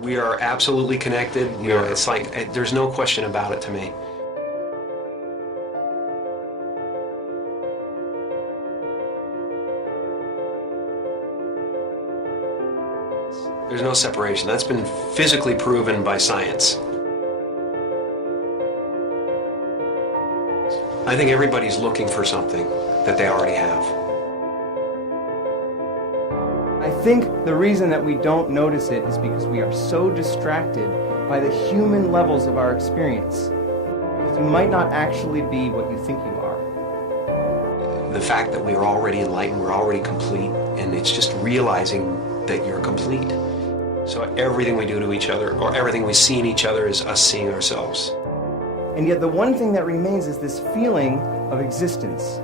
We are absolutely connected. It's like, there's no question about it to me. There's no separation. That's been physically proven by science. I think everybody's looking for something that they already have. I think the reason that we don't notice it is because we are so distracted by the human levels of our experience. Because you might not actually be what you think you are. The fact that we are already enlightened, we're already complete, and it's just realizing that you're complete. So everything we do to each other, or everything we see in each other, is us seeing ourselves. And yet the one thing that remains is this feeling of existence.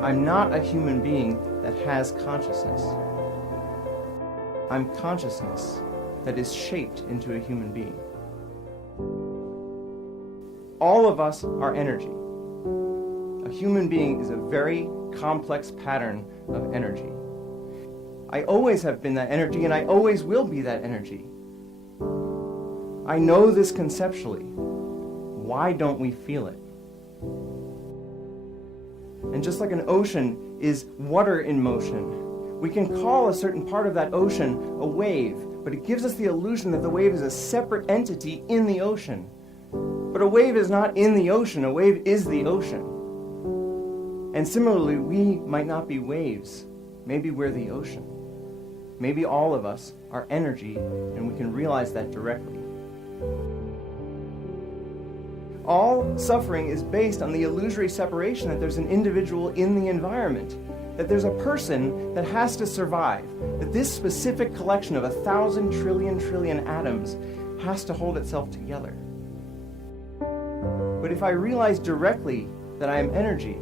I'm not a human being that has consciousness. I'm consciousness that is shaped into a human being. All of us are energy. A human being is a very complex pattern of energy. I always have been that energy, and I always will be that energy. I know this conceptually. Why don't we feel it? And just like an ocean is water in motion, we can call a certain part of that ocean a wave, but it gives us the illusion that the wave is a separate entity in the ocean. But a wave is not in the ocean, a wave is the ocean. And similarly, we might not be waves. Maybe we're the ocean. Maybe all of us are energy, and we can realize that directly. All suffering is based on the illusory separation that there's an individual in the environment, that there's a person that has to survive, that this specific collection of 1,000 trillion atoms has to hold itself together. But if I realize directly that I am energy,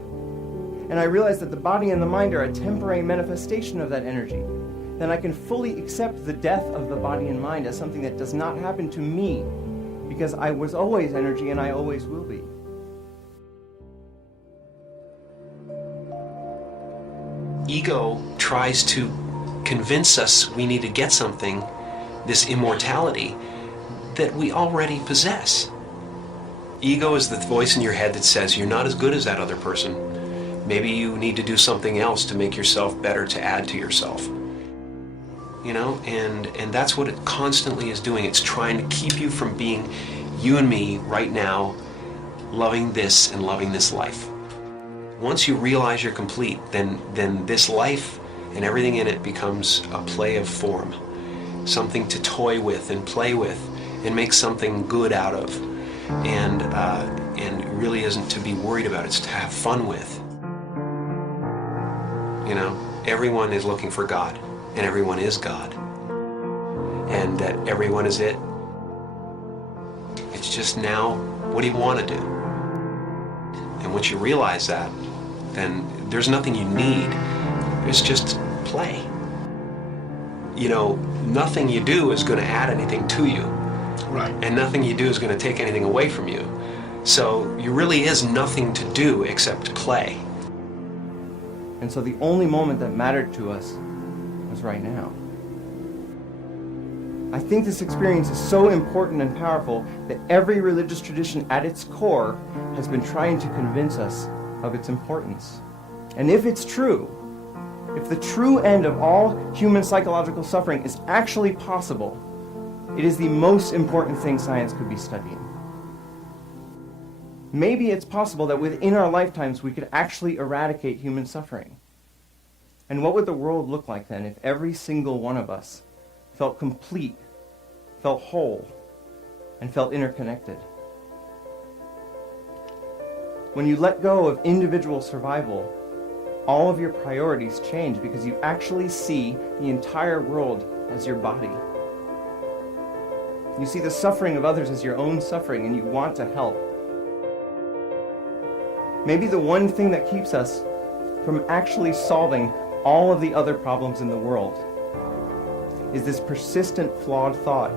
and I realize that the body and the mind are a temporary manifestation of that energy, then I can fully accept the death of the body and mind as something that does not happen to me, because I was always energy and I always will be. Ego tries to convince us we need to get something, this immortality, that we already possess. Ego is the voice in your head that says you're not as good as that other person. Maybe you need to do something else to make yourself better, to add to yourself. You know, and that's what it constantly is doing. It's trying to keep you from being you and me right now, loving this and loving this life. Once you realize you're complete, then this life and everything in it becomes a play of form, something to toy with and play with and make something good out of, and it really isn't to be worried about. It's to have fun with. You know, everyone is looking for God. And everyone is God. And that everyone is it. It's just now, what do you want to do? And once you realize that, then there's nothing you need. It's just play. You know, nothing you do is going to add anything to you. Right. And nothing you do is going to take anything away from you. So there really is nothing to do except play. And so the only moment that mattered to us was right now. I think this experience is so important and powerful that every religious tradition at its core has been trying to convince us of its importance. And if it's true, if the true end of all human psychological suffering is actually possible, it is the most important thing science could be studying. Maybe it's possible that within our lifetimes we could actually eradicate human suffering. And what would the world look like then if every single one of us felt complete, felt whole, and felt interconnected? When you let go of individual survival, all of your priorities change because you actually see the entire world as your body. You see the suffering of others as your own suffering, and you want to help. Maybe the one thing that keeps us from actually solving all of the other problems in the world is this persistent, flawed thought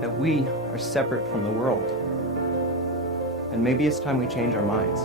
that we are separate from the world. And maybe it's time we change our minds.